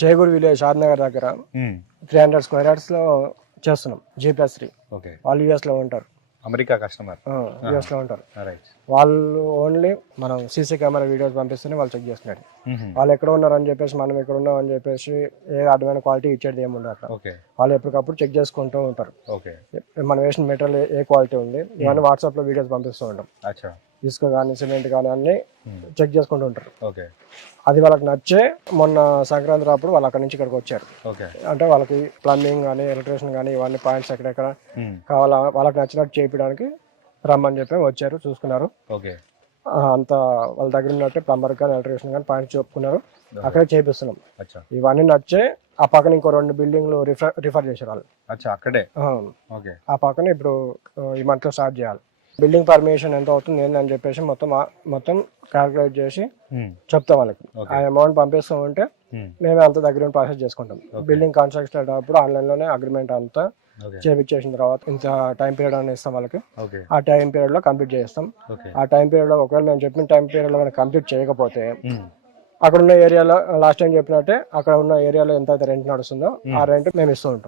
Cheguru village Shadnagar దగ్గర 300 square yards లో చేస్తున్నాం. G+3. ఓకే. వాళ్ళు యుఎస్ లో ఉంటారు. America customer. యుఎస్ లో ఉంటారు. రైట్. వాళ్ళు ఓన్లీ మనం సీసీ కెమెరా వీడియోస్ పంపిస్తేనే వాళ్ళు చెక్ చేస్తున్నారు. వాళ్ళు ఎక్కడ ఉన్నారని చెప్పేసి మనం ఎక్కడ ఉన్నాం అని చెప్పేసి ఏ అడ్వాన్స్ క్వాలిటీ ఇచ్చేది ఏముండదు అట్లా. ఓకే. వాళ్ళు ఎప్పటికప్పుడు చెక్ చేసుకుంటూ ఉంటారు. ఓకే. మనం వేసిన మెటీరియల్ ఏ క్వాలిటీ ఉంది ఇవన్నీ వాట్సాప్ లో వీడియోస్ పంపిస్తూ ఉంటాం. అచ్చా. ఇసుక కానీ సిమెంట్ కానీ అన్ని చెక్ చేసుకుంటూ ఉంటారు. ఓకే. అది వాళ్ళకి నచ్చే మొన్న సంక్రాంతి అప్పుడు వాళ్ళు అక్కడ నుంచి ఇక్కడికి వచ్చారు. ఓకే. అంటే వాళ్ళకి ప్లంబింగ్ కానీ ఎలక్ట్రీషియన్ కానీ ఇవన్నీ పాయింట్స్ ఎక్కడెక్కడ కావాలా వాళ్ళకి నచ్చినట్టు చేయించడానికి రమ్మని చెప్పి వచ్చారు, చూసుకున్నారు. ఓకే. అంత వాళ్ళ దగ్గర ఉన్నట్టే ప్లంబర్ కానీ ఎలక్ట్రీషియన్ కానీ పాయింట్స్ చెప్పుకున్నారు, అక్కడే చేపిస్తున్నాం. అచ్చా. ఇవన్నీ నచ్చే ఆ పక్కన ఇంకో 2 బిల్డింగ్లు రిఫర్ చేశారు వాళ్ళు. అచ్చా, అక్కడే. ఓకే. ఆ పక్కన ఇప్పుడు ఈ మంత్ లో స్టార్ట్ చేయాలి. బిల్డింగ్ పర్మిషన్ ఎంత అవుతుంది ఏందని చెప్పేసి మొత్తం క్యాల్కులేట్ చేసి చెప్తాం వాళ్ళకి. ఆ అమౌంట్ పంపిస్తూ ఉంటే మేమే అంత దగ్గర ప్రాసెస్ చేసుకుంటాం. బిల్డింగ్ కన్స్ట్రక్షన్ అప్పుడు ఆన్లైన్ లోనే అగ్రిమెంట్ అంతా చేపించేసిన తర్వాత ఇంత టైం పీరియడ్ అని ఇస్తాం వాళ్ళకి. ఆ టైం పీరియడ్ లో కంప్లీట్ చేస్తాం. ఆ టైం పీరియడ్ లో ఒకవేళ మేము చెప్పిన టైం పీరియడ్ లో కంప్లీట్ చేయకపోతే అక్కడ ఉన్న ఏరియాలో లాస్ట్ టైం చెప్పినట్టే అక్కడ ఉన్న ఏరియాలో ఎంత అయితే రెంట్ నడుస్తుందో ఆ రెంట్ మేము ఇస్తూ ఉంటాం.